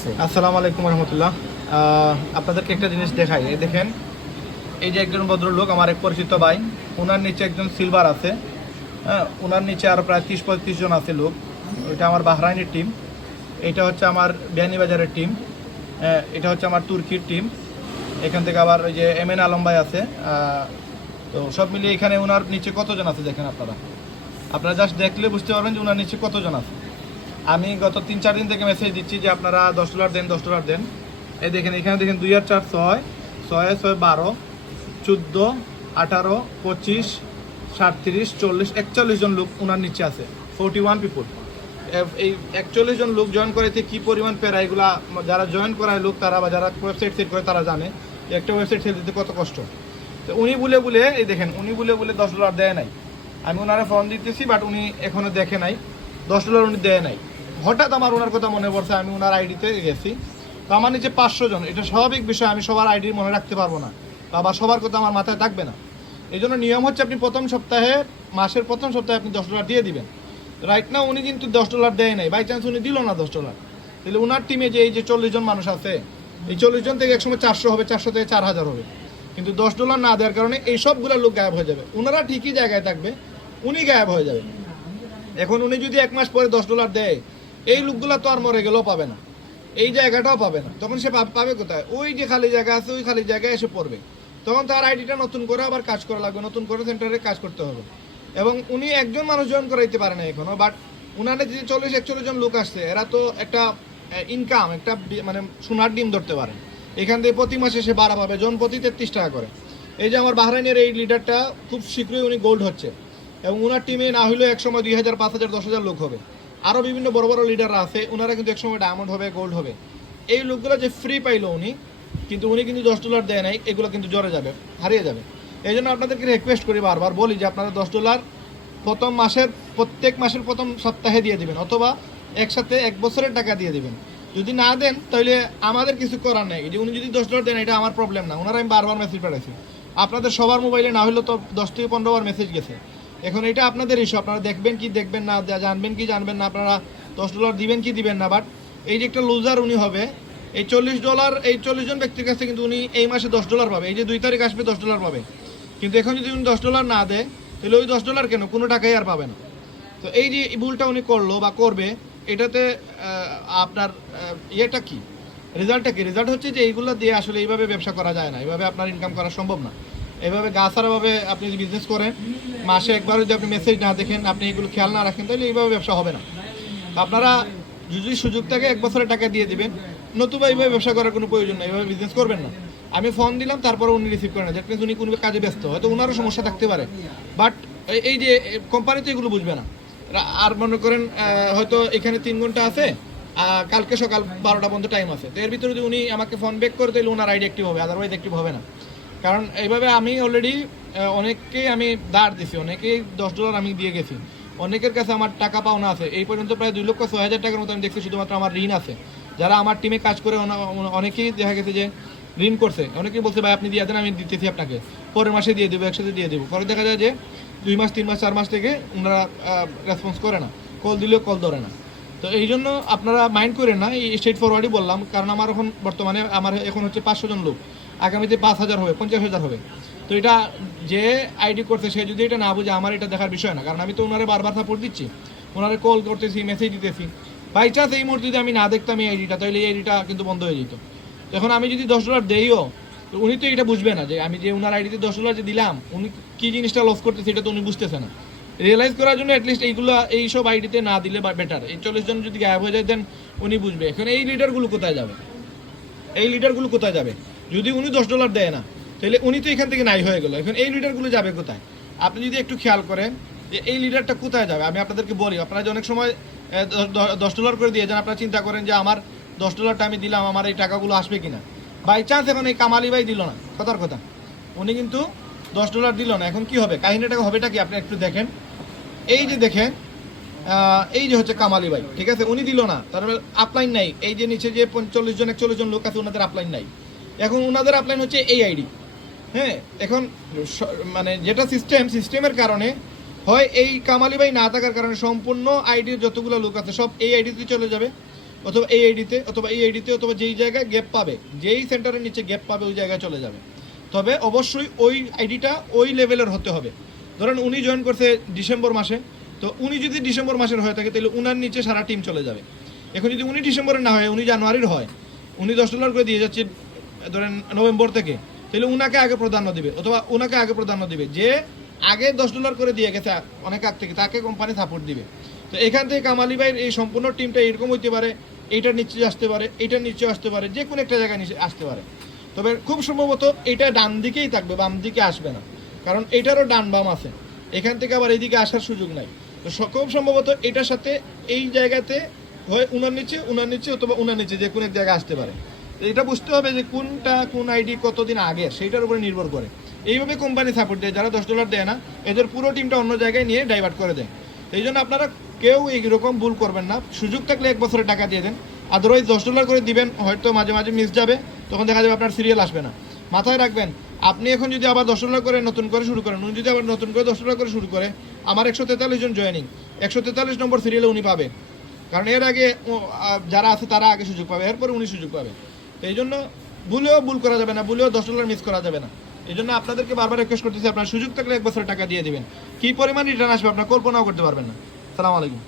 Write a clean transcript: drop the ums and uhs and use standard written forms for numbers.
আসসালামু আলাইকুম রহমতুল্লাহ। আপনাদেরকে একটা জিনিস দেখাই। এই দেখেন, এই যে একজন ভদ্রলোক, আমার এক পরিচিত ভাই, ওনার নিচে একজন সিলভার আছে। হ্যাঁ, ওনার নিচে আরও প্রায় 30-35 জন আছে লোক। এটা আমার বাহরাইনের টিম, এটা হচ্ছে আমার বিয়ানীবাজারের টিম, এটা হচ্ছে আমার তুর্কির টিম। এখান থেকে আবার ওই যে এমএন আলম ভাই আছে। তো সব মিলিয়ে এখানে ওনার নিচে কতজন আছে দেখেন আপনারা জাস্ট দেখলে বুঝতে পারবেন যে ওনার নিচে কতজন আছে। আমি গত 3-4 দিন থেকে মেসেজ দিচ্ছি যে আপনারা $10 দেন, $10 দেন। এই দেখেন, এখানে দেখেন 2 আর 4 6, 6 6 12, 14, 18, 25, 37, 40, 41 জন লোক ওনার নিচে আছে। 41 পিপল। এই 41 জন লোক জয়েন করাইতে কী পরিমাণ প্যারা, এগুলা যারা জয়েন করায় লোক তারা বা যারা ওয়েবসাইট সেট করে তারা জানে যে একটা ওয়েবসাইট সেট দিতে কত কষ্ট। তো উনি বলে এই দেখেন, উনি বলে $10 দেয় নাই। আমি ওনারা ফোন দিতেছি, বাট উনি এখনও দেখে নাই, $10 উনি দেয় নাই। হঠাৎ আমার ওনার কথা মনে পড়ছে, আমি ওনার আইডিতে গেছি। তো আমার নিচে 500 জন। এটা স্বাভাবিক বিষয়, আমি সবার আইডি মনে রাখতে পারবো না, বা সবার কথা আমার মাথায় থাকবে না। এই জন্য নিয়ম হচ্ছে আপনি মাসের প্রথম সপ্তাহে আপনি $10 দিয়ে দিবেন। রাইট না, উনি কিন্তু $10 দেয় নাই, বাই চান্স উনি দিল না $10। তাহলে ওনার টিমে যে এই যে 40 জন মানুষ আছে, এই 40 জন থেকে একসময় 400 হবে, 400 থেকে 4000 হবে। কিন্তু $10 না দেওয়ার কারণে এই সবগুলো লোক গায়েব হয়ে যাবে। ওনারা ঠিকই জায়গায় থাকবে, উনি গায়েব হয়ে যাবে। এখন উনি যদি 1 মাস পরে $10 দেয়, এই লোকগুলো তো আর মরে গেলেও পাবে না, এই জায়গাটাও পাবে না। তখন সে পাবে কোথায়? ওই যে খালি জায়গা আছে, ওই খালি জায়গায় এসে পড়বে। তখন তার আইডিটা নতুন করে আবার কাজ করা লাগবে, নতুন করে সেন্টারে কাজ করতে হবে। এবং উনি একজন মানুষ জয়েন করাইতে পারে না এখনো, বাট উনারে যে 40-41 জন লোক আসছে, এরা তো একটা ইনকাম, একটা মানে সোনার ডিম ধরতে পারে। এখান থেকে প্রতি মাসে সে ভাড়া পাবে, জন প্রতি 33 টাকা করে। এই যে আমার বাহরাইনের এই লিডারটা, খুব শীঘ্রই উনি গোল্ড হচ্ছে, এবং ওনার টিমে না হলেও একসময় 2000, 5000, 10,000 লোক হবে। আরও বিভিন্ন বড় বড় লিডাররা আছে, ওনারা কিন্তু একসময় ডায়মন্ড হবে, গোল্ড হবে। এই লোকগুলো যে ফ্রি পাইলো উনি, কিন্তু উনি কিন্তু $10 দেয় নাই, এগুলো কিন্তু জড়ে যাবে, হারিয়ে যাবে। এই জন্য আপনাদেরকে রিকোয়েস্ট করি, বারবার বলি যে আপনারা $10 প্রত্যেক মাসের প্রথম সপ্তাহে দিয়ে দিবেন, অথবা একসাথে 1 বছরের টাকা দিয়ে দিবেন। যদি না দেন তাহলে আমাদের কিছু করার নেই। যে উনি যদি $10 দেন, এটা আমার প্রবলেম না। ওনারা আমি বারবার মেসেজ পাঠাইছি, আপনাদের সবার মোবাইলে না হলেও তো 10 থেকে 15 বার মেসেজ গেছে। এখন এটা আপনাদের ইস্যু, আপনারা দেখবেন কি দেখবেন না, জানবেন কি জানবেন না, আপনারা $10 দিবেন কি দিবেন না। বাট এই যে একটা লুজার উনি হবে, এই $40, এই 40 জন ব্যক্তির কাছে কিন্তু উনি এই মাসে $10 পাবে। এই যে 2 তারিখ আসবে $10 পাবে। কিন্তু এখন যদি উনি $10 না দেয়, তাহলে ওই $10 কেন, কোনো টাকাই আর পাবে না। তো এই যে ভুলটা উনি করলো বা করবে, এটাতে আপনার ইয়েটা কি, রেজাল্টটা কি? রেজাল্ট হচ্ছে যে এইগুলো দিয়ে আসলে এইভাবে ব্যবসা করা যায় না, এইভাবে আপনার ইনকাম করা সম্ভব না। এইভাবে গাছারাভাবে আপনি যদি বিজনেস করেন, মাসে একবার যদি আপনি মেসেজ না দেখেন, আপনি এগুলো খেয়াল না রাখেন, তাহলে এইভাবে ব্যবসা হবে না। আপনারা যদি সুযোগ থাকে 1 বছরের টাকা দিয়ে দিবেন, নতুবা এইভাবে ব্যবসা করার কোনো প্রয়োজন নেই, এইভাবে বিজনেস করবেন না। আমি ফোন দিলাম, তারপরে উনি রিসিভ করেন না, যেটা উনি কোনো কাজে ব্যস্ত, হয়তো ওনারও সমস্যা থাকতে পারে। বাট এই যে কোম্পানি তো এগুলো বুঝবে না। আর মনে করেন হয়তো এখানে 3 ঘন্টা আছে, কালকে সকাল 12টা পর্যন্ত টাইম আছে, তো এর ভিতরে যদি উনি আমাকে ফোন ব্যাক করে, তাহলে ওনার আইডি অ্যাক্টিভ হবে, আদারওয়াইজ অ্যাক্টিভ হবে না। কারণ এইভাবে আমি অলরেডি অনেককেই আমি দাঁড় দিছি, অনেকেই $10 আমি দিয়ে গেছি, অনেকের কাছে আমার টাকা পাওনা আছে। এই পর্যন্ত প্রায় 2,06,000 টাকার মতো আমি দেখছি, শুধুমাত্র আমার ঋণ আছে। যারা আমার টিমে কাজ করে অনেকেই দেখা গেছে যে ঋণ করছে, অনেকেই বলছে ভাই আপনি দিয়ে দেন, আমি দিতেছি আপনাকে, পরের মাসে দিয়ে দেবো, একসাথে দিয়ে দেবো। পরে দেখা যায় যে 2 মাস, 3 মাস, 4 মাস থেকে ওনারা রেসপন্স করে না, কল দিলেও কল ধরে না। তো এই জন্য আপনারা মাইন্ড করেন না, এই স্ট্রেট ফরওয়ার্ডই বললাম। কারণ আমার এখন বর্তমানে আমার এখন হচ্ছে 500 জন লোক, আগামীতে 5,000 হবে, 50,000 হবে। তো এটা যে আইডি করছে, সে যদি এটা না বুঝে, আমার এটা দেখার বিষয় না। কারণ আমি তো ওনারে বারবার সাপোর্ট দিচ্ছি, ওনারে কল করতেছি, মেসেজ দিতেছি। বাই চান্স এই মুহূর্তে যদি আমি না দেখতাম এই আইডিটা, তাহলে এই আইডিটা কিন্তু বন্ধ হয়ে যেত। এখন আমি যদি $10 দেইও, তো উনি তো এটা বুঝবে না যে আমি যে ওনার আইডিতে $10 যে দিলাম, উনি কী জিনিসটা লস করতেছে, এটা তো উনি বুঝতেছে না। রিয়েলাইজ করার জন্য অ্যাটলিস্ট এইসব আইডিতে না দিলে বেটার। এই 40 জন যদি গায়েব হয়ে যায়, দেন উনি বুঝবে। এখন এই লিডারগুলো কোথায় যাবে? যদি উনি $10 দেয় না, তাহলে উনি তো এখান থেকে নাই হয়ে গেল। এখন এই লিডারগুলো যাবে কোথায়? আপনি যদি একটু খেয়াল করেন যে এই লিডারটা কোথায় যাবে, আমি আপনাদেরকে বলি। আপনারা যে অনেক সময় $10 করে দিয়ে যান, আপনারা চিন্তা করেন যে আমার $10টা আমি দিলাম, আমার এই টাকাগুলো আসবে কিনা। বাই চান্স এখন এই কামালি ভাই দিল না, কথার কথা, উনি কিন্তু $10 দিল না। এখন কি হবে? কাহিনীটা হবেটা কি আপনি একটু দেখেন। এই যে দেখেন, এই যে হচ্ছে কামালি ভাই, ঠিক আছে, উনি দিল না, তারপরে আপলাইন নাই। এই যে নিচে যে 41 জন লোক আছে, ওনাদের আপলাইন নাই। এখন ওনাদের আপলাইন হচ্ছে এই আইডি। হ্যাঁ, এখন মানে যেটা সিস্টেমের কারণে হয়, এই কামালি ভাই না থাকার কারণে সম্পূর্ণ আইডির যতগুলো লোক আছে সব এই আইডিতে চলে যাবে। অথবা এই আইডিতে অথবা এই আইডিতে অথবা যেই জায়গায় গ্যাপ পাবে, যেই সেন্টারের নিচে গ্যাপ পাবে ওই জায়গায় চলে যাবে। তবে অবশ্যই ওই আইডিটা ওই লেভেলের হতে হবে। ধরেন উনি জয়েন করছে ডিসেম্বর মাসে, তো উনি যদি ডিসেম্বর মাসের হয়ে থাকে তাহলে উনার নিচে সারা টিম চলে যাবে। এখন যদি উনি ডিসেম্বরের না হয়, উনি জানুয়ারির হয়, উনি $10 করে দিয়ে যাচ্ছে ধরেন নভেম্বর থেকে, তাহলে উনাকে আগে প্রাধান্য দিবে অথবা ওনাকে আগে প্রাধান্য দিবে। যে আগে $10 করে দিয়ে গেছে অনেক আগ থেকে, তাকে কোম্পানি সাপোর্ট দিবে। তো এখান থেকে কামালি ভাইয়ের এই সম্পূর্ণ টিমটা এরকম হইতে পারে, এইটার নিচে আসতে পারে, এইটার নিচে আসতে পারে, যে কোনো একটা জায়গায় নিচে আসতে পারে। তবে খুব সম্ভবত এটা ডান দিকেই থাকবে, বাম দিকে আসবে না, কারণ এটারও ডান বাম আছে, এখান থেকে আবার এইদিকে আসার সুযোগ নাই। তো খুব সম্ভবত এটার সাথে এই জায়গাতে হয় উনার নিচে অথবা উনার নিচে যে কোনো এক জায়গায় আসতে পারে। তো এটা বুঝতে হবে যে কোনটা কোন আইডি কতদিন আগে, সেইটার উপরে নির্ভর করে। এইভাবে কোম্পানি সাপোর্ট দেয়, যারা $10 দেয় না এদের পুরো টিমটা অন্য জায়গায় নিয়ে ডাইভার্ট করে দেয়। এই জন্য আপনারা কেউ এইরকম ভুল করবেন না, সুযোগ থাকলে 1 বছরের টাকা দিয়ে দেন, আদারওয়াইজ $10 করে দিবেন, হয়তো মাঝে মাঝে মিস যাবে, তখন দেখা যাবে আপনার সিরিয়াল আসবে না। মাথায় রাখবেন, আপনি এখন যদি আবার $10 করে নতুন করে শুরু করেন, উনি যদি আবার নতুন করে $10 করে শুরু করে, আমার 143 জন জয়েনিং, 143 নম্বর সিরিয়ালে উনি পাবে, কারণ এর আগে যারা আছে তারা আগে সুযোগ পাবে, এরপরে উনি সুযোগ পাবে। তো এই জন্য ভুল করা যাবে না, ভুলেও $10 মিস করা যাবে না। এই জন্য আপনাদেরকে বারবার রিকোয়েস্ট করতেছি, আপনার সুযোগ থাকলে 1 বছরের টাকা দিয়ে দিবেন। কী পরিমাণ রিটার্ন আসবে আপনার কল্পনাও করতে পারবেন না। সালাম আলাইকুম।